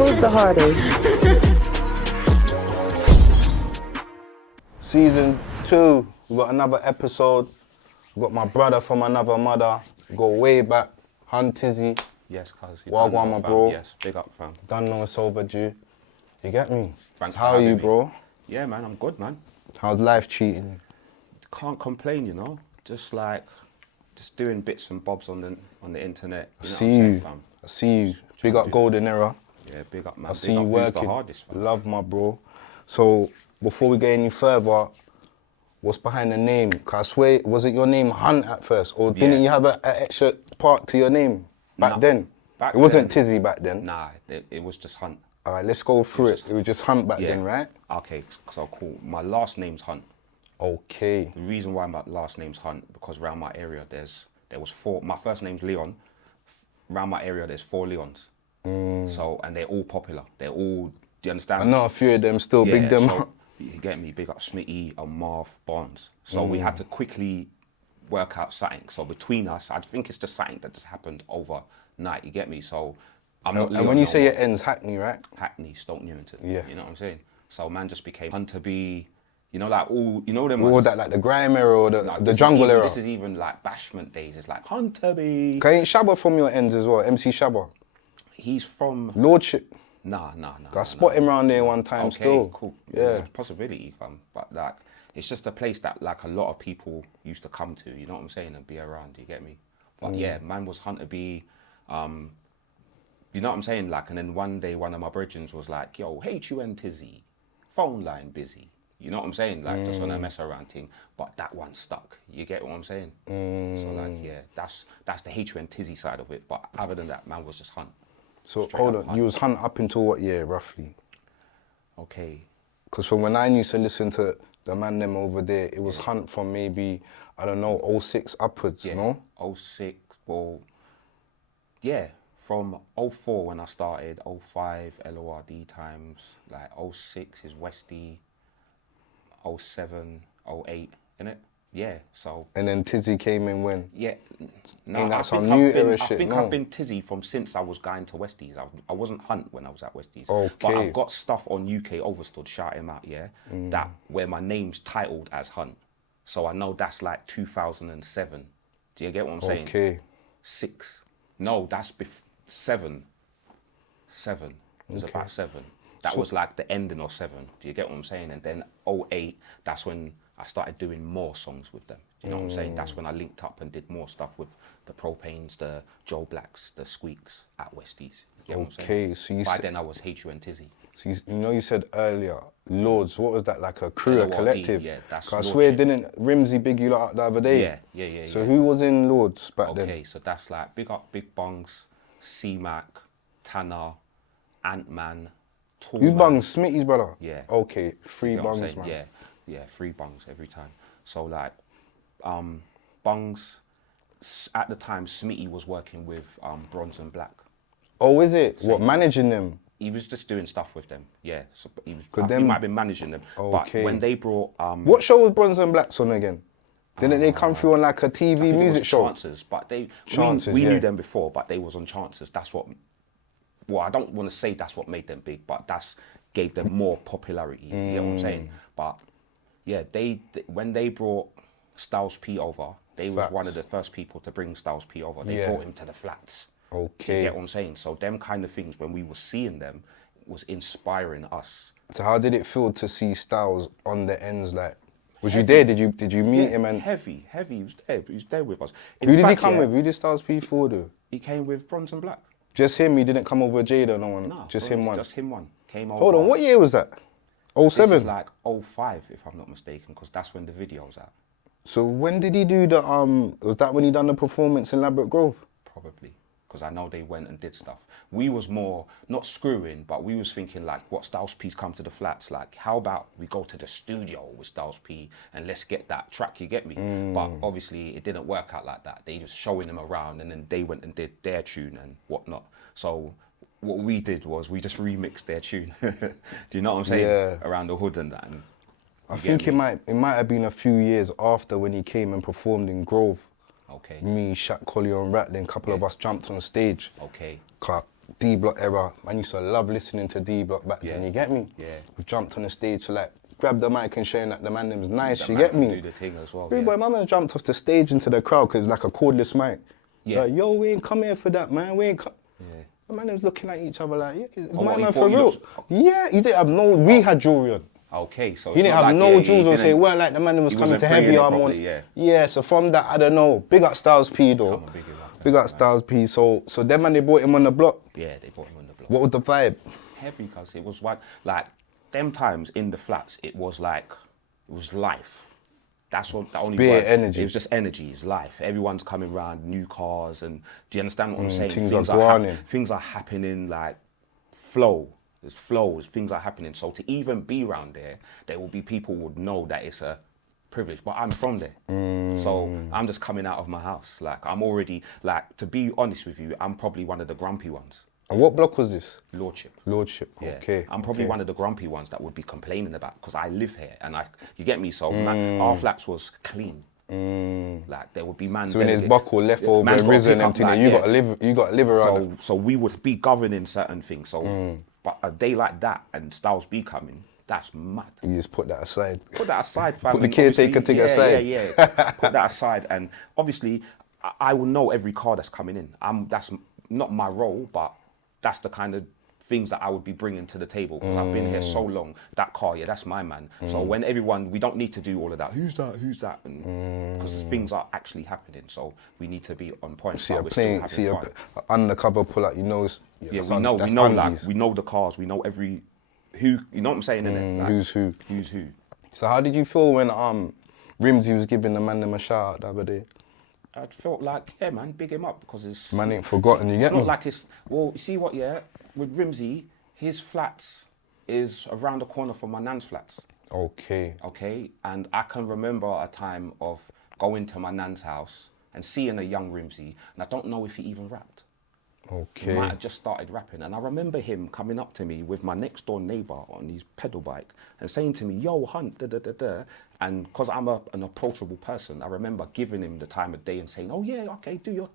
Who's the HARDIZ? Season 2, we got another episode. We got my brother from another mother. We go way back, Huntizzy. Yes, cuz. Welome, my bro. Yes, big up, fam. Don't know it's overdue. You get me? Thanks How for are you, having me. bro? Yeah, man, I'm good, man. How's life treating you? Can't complain, you know. Just doing bits and bobs on the internet. You know See what I'm saying, you. fam? I see you. Big up Golden Era. Yeah, big up, man. I see Big you up, who's working. the hardest, fam? Love, my bro. So, before we get any further, what's behind the name? 'Cause I swear, was it your name Hunt at first? Or didn't you have an extra part to your name back then? Back it wasn't then, Tizzy back then. Nah, it was just Hunt. All right, let's go through it. It was just Hunt back then, right? Okay, so cool. My last name's Hunt. Okay. The reason why my last name's Hunt, because around my area there was 4. My first name's Leon. Around my area there's 4 Leons. So, and they're all popular. They're all, do you understand? I know a few of them still, big them so, up. you get me, big up Smitty and Marv Barnes. So we had to quickly work out something. So between us, I think it's just something that just happened overnight, you get me? So I'm not And when you say it ends Hackney, right? Hackney, Stoke Newington. Yeah. You know what I'm saying? So man just became Hunter B, you know, like all, you know them Or ones? that, like the grime era or No, the this jungle is even, era. This is even like Bashment days. It's like Hunter B. Ain't Shabba from your ends as well? MC Shabba? He's from... Lordship? Nah. I spot him around there one time still. Cool. Yeah. There's a possibility, fam. But like, it's just a place that like a lot of people used to come to, you know what I'm saying, and be around, you get me? But yeah, man was Hunter B. You know what I'm saying? Like, and then one day one of my brethrens was like, yo, Huntizzy, phone line busy. You know what I'm saying? Like, just on a mess around thing. But that one stuck. You get what I'm saying? So like, yeah, that's the Huntizzy side of it. But other than that, man was just Hunt. So Straight hold up on, Hunt. you was Hunt up until what year, roughly? Okay. Because from when I used to listen to the man them over there, it was Hunt from maybe, I don't know, 06 upwards, Yeah. no? 06, well, yeah, from 04 when I started, 05 LORD times, like 06 is Westy, 07, 08, innit? Yeah, so. And then Tizzy came in when? Yeah, Ain't that I some think new I've been, era I shit, think no? I've been Tizzy from since I was going to Westies. I wasn't Hunt when I was at Westies. Okay. But I've got stuff on UK Overstood, shout him out, yeah? That, where my name's titled as Hunt. So I know that's like 2007. Do you get what I'm saying? Okay. 6. No, that's 7. 7. It was about 7. That was like the ending of 7. Do you get what I'm saying? And then 08, that's when I started doing more songs with them. Do you know what I'm saying? That's when I linked up and did more stuff with the Propanes, the Joe Blacks, the Squeaks at Westies. You get what I'm saying? Okay, so you By said, then I was Huntizzy. so you know you said earlier, Lords, what was that, like a crew, a LORD, collective? yeah, that's 'Cause I swear, Lordship. didn't Rimmingy big you lot up the other day? Yeah. So who was in Lords back then? Okay, so that's like big up Big Bungs, C-Mac, Tanner, Ant-Man, Who Toolman. bungs? Smitty's brother? Yeah. Okay, 3 You get what I'm bungs, saying? man. Yeah, 3 bungs every time. So like, bungs, at the time, Smitty was working with Bronze and Black. Oh, is it? What, managing them? He was just doing stuff with them, yeah. So he them- might have been managing them. Okay. But when they brought... What show was Bronze and Blacks on again? Didn't they come through on like a I TV think it music was show? Chances, but Chances, we yeah. knew them before, but they was on Chances. That's what... Well, I don't want to say that's what made them big, but that's gave them more popularity. You get what I'm saying? But yeah, when they brought Styles P over, they was Facts. one of the first people to bring Styles P over. They Yeah. brought him to the flats. Do Okay. you get what I'm saying? So them kind of things, when we were seeing them, was inspiring us. So how did it feel to see Styles on the ends? Like, was you there? Did you meet him? And Heavy. He was there. He was there with us. who did he fact, come yeah, with? Who did Styles P4 do? He came with Bronze and Black. Just him. He didn't come over with Jada. No one. No, just bro, him one. Just him one. Came over. Hold on. What year was that? This 07. is like 05, if I'm not mistaken, because that's when the video's out. So when did he do the Was that when he done the performance in Ladbroke Grove? Probably, because I know they went and did stuff. We was more, not screwing, but we was thinking like, what, Styles P's come to the flats, like, how about we go to the studio with Styles P and let's get that track, you get me? But obviously it didn't work out like that. They just showing them around and then they went and did their tune and whatnot. So what we did was we just remixed their tune. Do you know what I'm saying? Yeah. Around the hood and that. And I think it might have been a few years after when he came and performed in Grove. okay. Me, Shaq Collier and Ratlin, a couple of us jumped on stage. Okay. D Block era. Man used to love listening to D Block back then. You get me? Yeah. We've jumped on the stage to like grab the mic and showing that the man them's nice. That You man get can me? do the thing as well. Free Yeah. boy, my man jumped off the stage into the crowd because it's like a cordless mic. Yeah. Like, yo, we ain't come here for that, man. We ain't come. Yeah. The man was looking at each other like, yeah, is Oh, my what, he man thought for you real? looked- Yeah, he didn't have no. We had jewelry on. Okay, so He it's didn't not have like, no yeah, jewels on, so it didn't- weren't like the man was he coming wasn't to freeing heavy it arm on. properly, yeah. Yeah, so from that, I don't know. Big up Styles P though. Come on, big him up, Big up man. Styles P. So them man, they brought him on the block. Yeah, they brought him on the block. What was the vibe? Heavy, cause it was like them times in the flats. It was life. That's what the only Bare word. energy. It was just energy. It's life. Everyone's coming around, new cars, and do you understand what I'm saying? things are growing. Things are happening like flow. There's flows. Things are happening. So to even be around there will be people who would know that it's a privilege. But I'm from there, so I'm just coming out of my house. Like I'm already like, to be honest with you, I'm probably one of the grumpy ones. And what block was this? Lordship. Lordship. Yeah. Okay. I'm probably one of the grumpy ones that would be complaining about, because I live here and you get me. So our flats was clean. Like there would be man. So when there's buckle left over man's and gotta risen pick up, empty, like, you yeah. got to live around. So we would be governing certain things. So, but a day like that and Styles B coming, that's mad. You just put that aside. Put that aside, fam. Put the and caretaker obviously- thing aside. Yeah. Put that aside, and obviously, I will know every car that's coming in. That's not my role, but that's the kind of things that I would be bringing to the table, because I've been here so long. That car, yeah, that's my man. So when we don't need to do all of that. Who's that? Because things are actually happening, so we need to be on point. See but a we're still plane, having see a fun. undercover pull out. You know, Yeah, we know, like, Huntizzy. we know the cars, we know every who. You know what I'm saying? Innit? Like, Who's who? Who's who? So how did you feel when Rimmingy was giving the man them a shout out the other day? I felt like, yeah, man, big him up, because it's. Man ain't forgotten. You It's get not me? like it's, well, you see what, yeah, with Rimmingy, his flats is around the corner from my nan's flats, Okay. okay? And I can remember a time of going to my nan's house and seeing a young Rimmingy, and I don't know if he even rapped. He Okay. might have just started rapping. And I remember him coming up to me with my next door neighbor on his pedal bike and saying to me, yo, Hunt, da da da da. And because I'm an approachable person, I remember giving him the time of day and saying, oh yeah, okay, do your.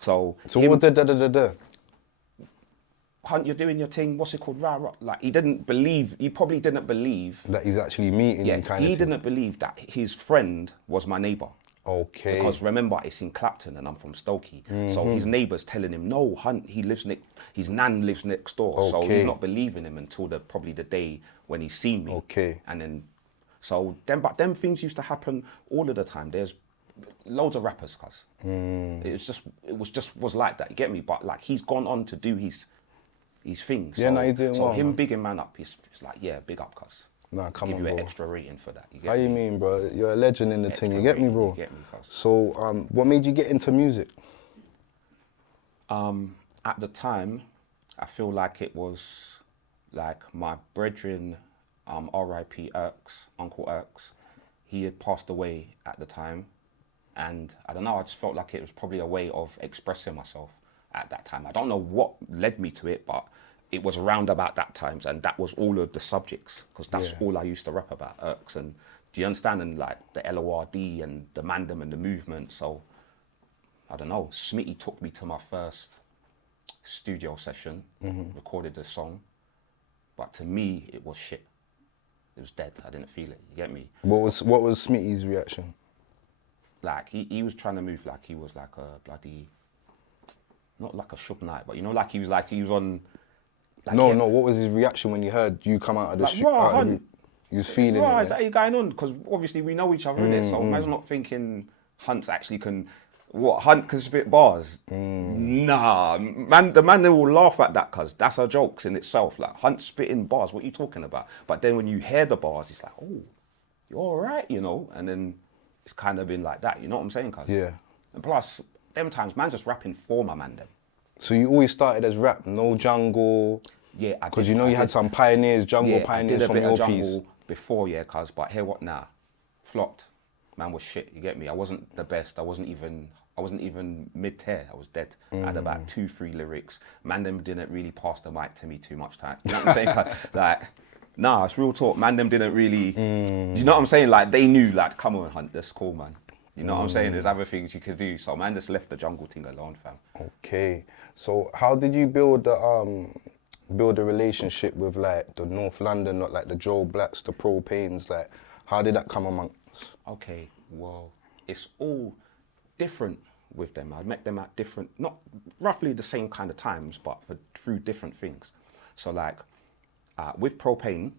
So So what da? Hunt, you're doing your thing, what's it called, rah, rah. Like, he probably didn't believe, That he's actually meeting yeah, you kind of he thing. didn't believe that his friend was my neighbor. Okay. Because remember, it's in Clapton and I'm from Stokey. So his neighbour's telling him, no, Hunt, his nan lives next door. So Okay. he's not believing him until probably the day when he's seen me. Okay. And then, so them things used to happen all of the time. There's loads of rappers, cuz. It was like that, you get me? But like, he's gone on to do his thing. Yeah, so, no, he's doing so well, him man. bigging man up, it's like, yeah, big up, cuz. Nah, come Give on, you an bro. extra rating for that. You get How you me? mean, bro? You're a legend in the thing. You Extra get me, rating, bro? you get me, cuz. So, what made you get into music? At the time, I feel like it was like my brethren, R.I.P. Uncle Irks, he had passed away at the time. And I don't know, I just felt like it was probably a way of expressing myself at that time. I don't know what led me to it, but it was around about that times, and that was all of the subjects, because that's Yeah. all I used to rap about, Irks. And do you understand? And like the LORD and the Mandem and the movement. So I don't know, Smitty took me to my first studio session, recorded the song, but to me it was shit. It was dead. I didn't feel it. You get me? What was Smitty's reaction? Like he was trying to move like he was like a bloody, not like a Suge Knight, but you know, like he was on. Like, No, yeah, no. What was his reaction when he heard you come out of the Like, street? raw, Hunt. He was feeling Right, it. is that you going on? Because obviously we know each other, innit? So man's not thinking Hunt's actually can. What, Hunt can spit bars? Nah, man. The man will laugh at that, cause that's a jokes in itself. Like, Hunt spitting bars, what are you talking about? But then when you hear the bars, it's like, oh, you're all right, you know. And then it's kind of been like that, you know what I'm saying? Cause Yeah. And plus, them times, man's just rapping for my man. Them. So you always started as rap, no jungle. Yeah, I Because did- you know I you had did- some pioneers, jungle Yeah, I pioneers did a from bit your of piece. jungle before, yeah, cuz, but hear what now? Flopped. Man was shit, you get me? I wasn't the best. I wasn't even mid-tier. I was dead. I had about 2-3 lyrics. Man them didn't really pass the mic to me too much time. You know what I'm saying? Like, nah, it's real talk. Man them didn't really, do you know what I'm saying? Like, they knew, like, come on, Hunt, that's cool, man. You know what I'm saying? There's other things you could do. So man just left the jungle thing alone, fam. Okay. So how did you build a relationship with like the North London, not like the Joe Blacks, the Propanes? Like, how did that come amongst? Okay, well, it's all different with them. I met them at different, not roughly the same kind of times, but through different things. So like with Propane,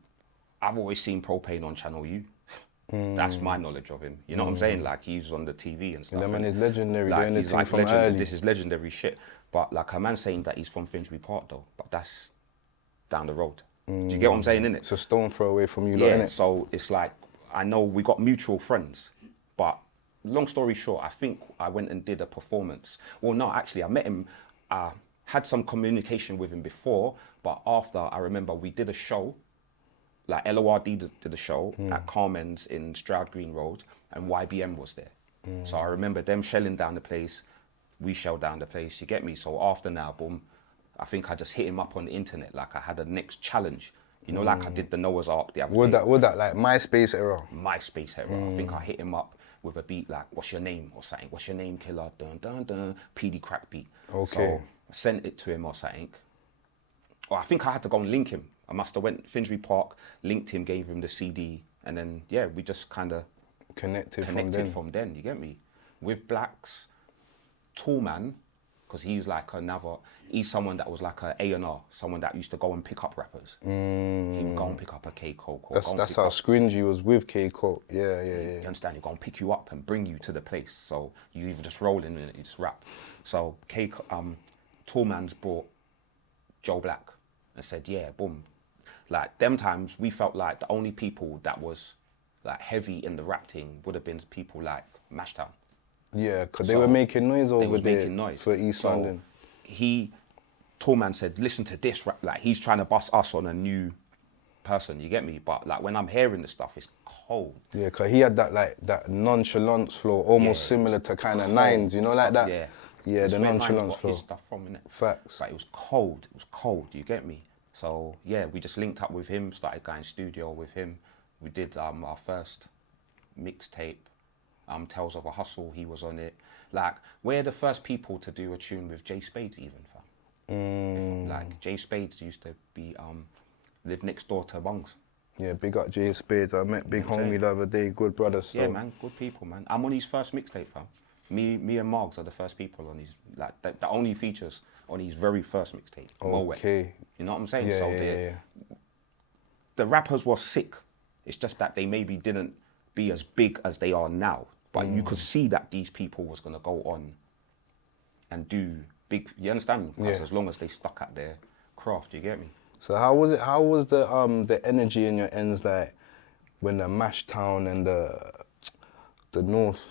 I've always seen Propane on Channel U. That's my knowledge of him. You know what I'm saying? Like he's on the TV and stuff. That man is legendary. Like Doing he's the like thing from legendary. early. This is legendary shit. But like a man saying that he's from Finsbury Park though, but that's down the road. Do you get what I'm saying, innit? It's a stone throw away from you, Yeah, lot, innit? so it's like, I know we got mutual friends, but long story short, I think I went and did a performance. Well, no, actually, I met him, had some communication with him before, but after, I remember we did a show, like LORD did a show at Carmen's in Stroud Green Road, and YBM was there. So I remember them shelling down the place, we shelled down the place, you get me? So after now, boom, I think I just hit him up on the internet, like I had a next challenge. You know, like I did the Noah's Ark the other day. Would that like MySpace era? MySpace era. I think I hit him up with a beat like, what's your name or something? What's your name, killer? Dun, dun, dun. PD crack beat. Okay. So I sent it to him or something. Or I think I had to go and link him. I must have went Finsbury Park, linked him, gave him the CD. And then, yeah, we just kind of Connected from then, you get me? With Blacks, Tall Man, because he's someone that was like a A&R, someone that used to go and pick up rappers. He would go and pick up a K Coke. That's how Scringy was with K Coke. Yeah. You understand? He go and pick you up and bring you to the place. So you either just roll in and you just rap. So Tall Man's brought Joe Black and said, yeah, boom. Like them times, we felt like the only people that was like heavy in the rap thing would have been people like Mashtown. Yeah, because they were making noise over there making noise. for East London. Tall Man said, listen to this rap. Like he's trying to bust us on a new person, you get me? But like when I'm hearing the stuff, it's cold. Yeah, because he had that nonchalance flow, almost similar to kind of Nines, you know, like that? Yeah. Yeah, It's the where nonchalance Nines got flow. his stuff from, innit? Facts. But it was cold, you get me? So yeah, we just linked up with him, started going studio with him. We did our first mixtape, Tales of a Hustle, he was on it. Like, we're the first people to do a tune with Jay Spades even, fam. Like, Jay Spades used to be, live next door to Bungs. Yeah, big up Jay Spades. I met Big Homie the other day, good brother. So. Yeah, man, good people, man. I'm on his first mixtape, fam. Me and Margs are the first people on his, like, the only features on his very first mixtape. Okay. You know what I'm saying? Yeah, So yeah. the rappers were sick. It's just that they maybe didn't be as big as they are now. But you could see that these people was gonna go on and do big. You understand? Because as long as they stuck at their craft, you get me? So how was it? How was the energy in your ends like when the Mash Town and the North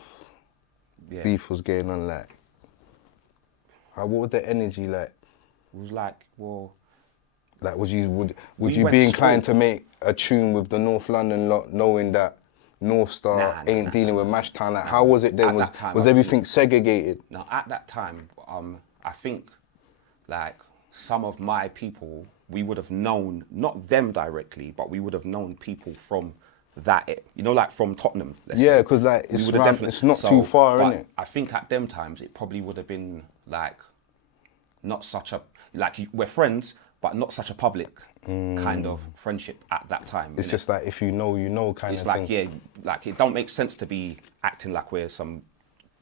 beef was going on? Like, what was the energy like? It was like, well, like would you be inclined to make a tune with the North London lot, knowing that North Star ain't dealing with Mash Town? Like, how was it then? Was everything segregated? Now at that time, I think like some of my people, we would have known, not them directly, but we would have known people from that, you know, like from Tottenham. Yeah, because like it's not too far, isn't it? I think at them times it probably would have been like not such a, like we're friends, but not such a public kind of friendship at that time. It's just like if you know, you know kind of thing. It's like, yeah, like it don't make sense to be acting like we're some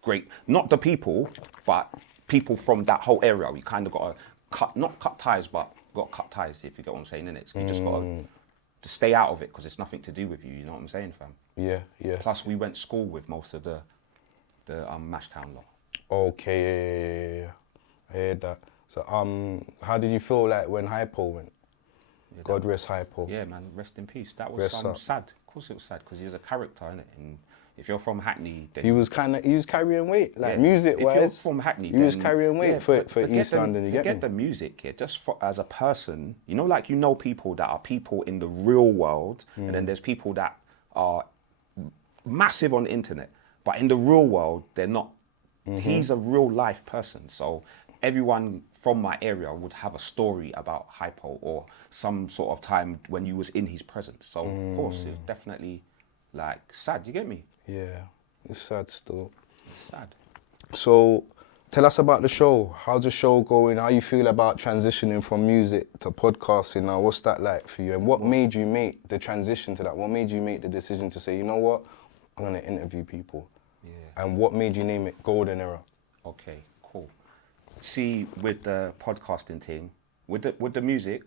great, not the people, but people from that whole area. We kind of got to not cut ties, but got to cut ties, if you get what I'm saying, innit? So you just got to stay out of it because it's nothing to do with you, you know what I'm saying, fam? Yeah, yeah. Plus, we went to school with most of the Mash Town lot. Okay, yeah. I heard that. So, how did you feel like when Hypo went? Yeah, God rest Hypo. Yeah, man, rest in peace. That was sad. Of course it was sad because he was a character, innit? And if you're from Hackney, then... He was carrying weight, like music-wise. If you're from Hackney, he was carrying weight for East London, you get me? Forget the music, yeah. Just as a person, you know, like, you know, people that are people in the real world, and then there's people that are massive on the internet, but in the real world, they're not. He's a real life person, so everyone from my area would have a story about Hypo or some sort of time when you was in his presence. So of course, it's definitely like sad. You get me? Yeah. It's sad still. It's sad. So, tell us about the show. How's the show going? How you feel about transitioning from music to podcasting now? What's that like for you? And what made you make the transition to that? What made you make the decision to say, you know what, I'm gonna interview people? Yeah. And what made you name it Golden Era? Okay, cool. See, with the podcasting thing, with the music,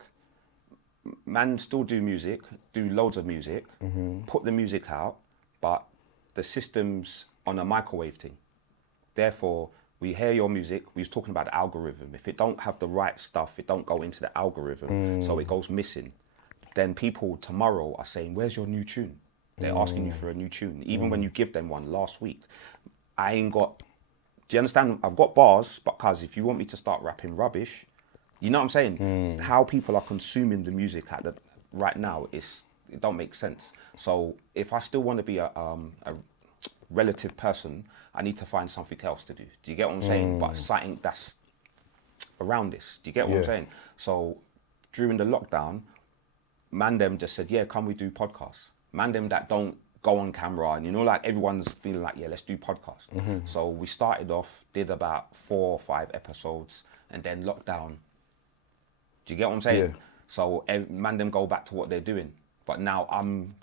man still do music, do loads of music, put the music out, but the system's on a microwave thing. Therefore, we hear your music, we was talking about the algorithm. If it don't have the right stuff, it don't go into the algorithm, so it goes missing. Then people tomorrow are saying, where's your new tune? They're asking you for a new tune. Even when you give them one last week, I ain't got, do you understand? I've got bars, but cause if you want me to start rapping rubbish, you know what I'm saying? How people are consuming the music right now, it don't make sense. So if I still want to be a relative person, I need to find something else to do. Do you get what I'm saying? But something that's around this. Do you get what I'm saying? So during the lockdown, man them just said, yeah, can we do podcasts? Man them that don't go on camera, and you know, like everyone's feeling like, yeah, let's do podcasts. So we started off, did about 4 or 5 episodes, and then lockdown. Do you get what I'm saying? Yeah. So man them go back to what they're doing. But now I'm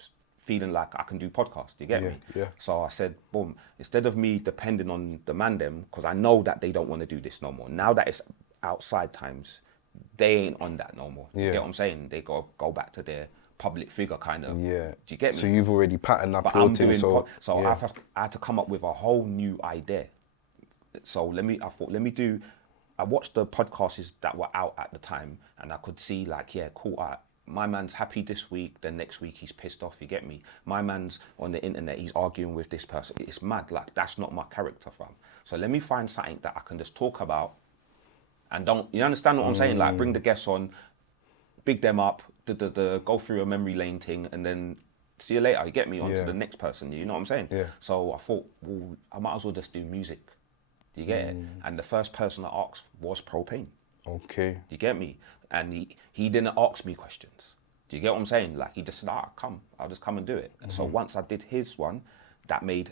feeling like I can do podcasts. Do you get me? Yeah. So I said, boom, instead of me depending on the man them, because I know that they don't want to do this no more. Now that it's outside times, they ain't on that no more. You get what I'm saying? They go back to their public figure kind of. Yeah. Do you get me? So you've already patterned up But your I'm thing, doing so I had to come up with a whole new idea. So I watched the podcasts that were out at the time, and I could see like, yeah, cool. My man's happy this week, then next week he's pissed off. You get me? My man's on the internet, he's arguing with this person. It's mad. Like, that's not my character, fam. So let me find something that I can just talk about, and don't, you understand what I'm saying? Like, bring the guests on, big them up, go through a memory lane thing, and then see you later. You get me? On to the next person. You know what I'm saying? Yeah. So I thought, well, I might as well just do music. Do you get it? And the first person I asked was Propane. Okay. Do you get me? And he didn't ask me questions. Do you get what I'm saying? Like, he just said, I'll just come and do it. And so once I did his one, that made,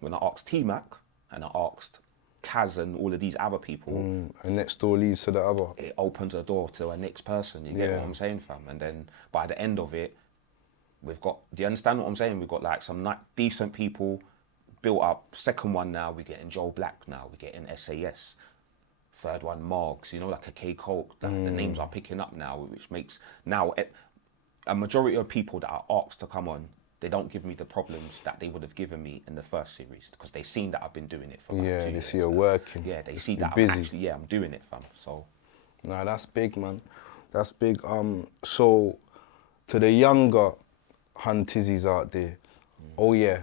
when I asked T-Mac and I asked Kaz and all of these other people, And next door leads to the other. it opens a door to a next person. You get what I'm saying, fam? And then by the end of it, we've got, do you understand what I'm saying? We've got like some decent people built up. Second one now, we're getting Joe Black now, we're getting SAS. Third one, Margs, you know, like a K Coke. The names are picking up now, which makes now a majority of people that are asked to come on, they don't give me the problems that they would have given me in the first series, because they seen that I've been doing it for about 2 years. Yeah, they see you're working. Yeah, they see You're that busy. I'm actually, I'm doing it, fam. So Nah, that's big, man. That's big. So to the younger Huntizzys out there, oh yeah,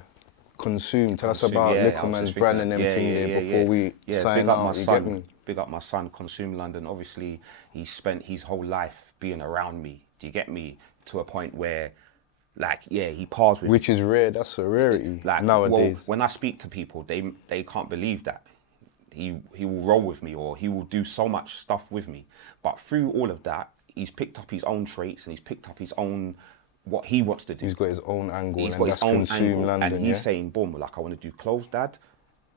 consume. Tell us about Liquorman's brand and them thing there before we sign out. You get me? Big up my son, Consume London. Obviously, he spent his whole life being around me. Do you get me? To a point where, like, yeah, he pars with Which is rare. That's a rarity like, nowadays. well, when I speak to people, they can't believe that he will roll with me, or he will do so much stuff with me. But through all of that, he's picked up his own traits, and he's picked up his own what he wants to do. He's got his own angle, He's and got that's his own Consume angle, London. and he's saying, boom, like, I want to do clothes, dad.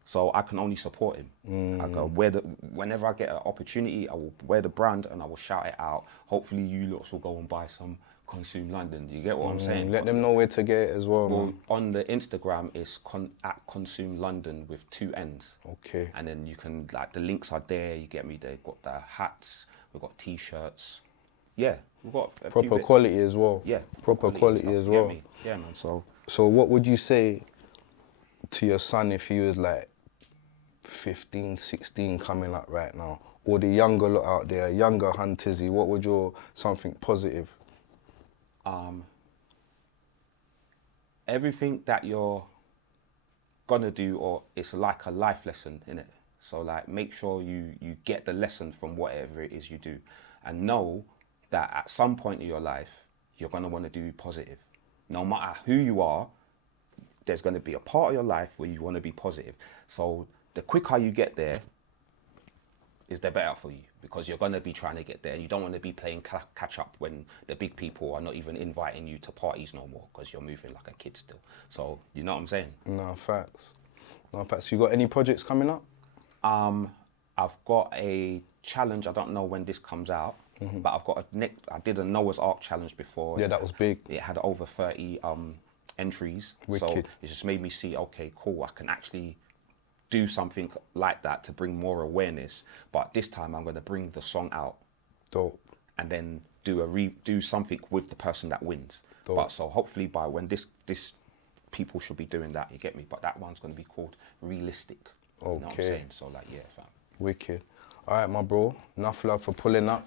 So I can only support him. I go, whenever I get an opportunity, I will wear the brand and I will shout it out. Hopefully you lots will go and buy some Consume London. Do you get what I'm saying? Let them know where to get it as well, Well, man. on the Instagram, it's at Consume London with 2 N's. Okay. And then you can, like, the links are there. You get me? They've got the hats. We've got T-shirts. Yeah, we've got a few Proper bits. quality as well. Yeah. Proper quality and as stuff, you get well. me? Yeah, man. So what would you say to your son if he was like 15, 16 coming up right now? Or the younger lot out there, younger Huntizzy, what would your something positive? Everything that you're gonna do, or it's like a life lesson, innit? So, like, make sure you get the lesson from whatever it is you do, and know that at some point in your life you're gonna want to do positive. No matter who you are, there's gonna be a part of your life where you want to be positive. So the quicker you get there, is the better for you, because you're going to be trying to get there, and you don't want to be playing catch up when the big people are not even inviting you to parties no more, because you're moving like a kid still. So, you know what I'm saying? No, facts. No, Pats, you got any projects coming up? I've got a challenge. I don't know when this comes out, but I've got I did a Noah's Ark challenge before. Yeah, that was big. It had over 30 entries. So Wicked. it just made me see, okay, cool, I can actually do something like that to bring more awareness. But this time I'm going to bring the song out. Dope. And then do something with the person that wins. Dope. But so hopefully by when this people should be doing that, you get me? But that one's going to be called Realistic. Okay. You know what I'm saying? So like, yeah, fam. Wicked. All right, my bro. Enough love for pulling up.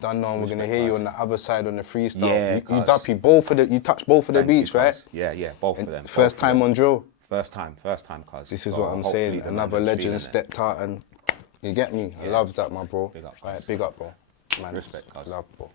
Don't know, we're going to hear you on the other side on the freestyle. Yeah, you touched both of the beats, right? Yeah, both of them. First time on drill. First time, cuz. This is what I'm saying. Another legend stepped out and you get me. I love that, my bro. Big up, All right, big up, bro. Man, Respect, cuz. Love, bro.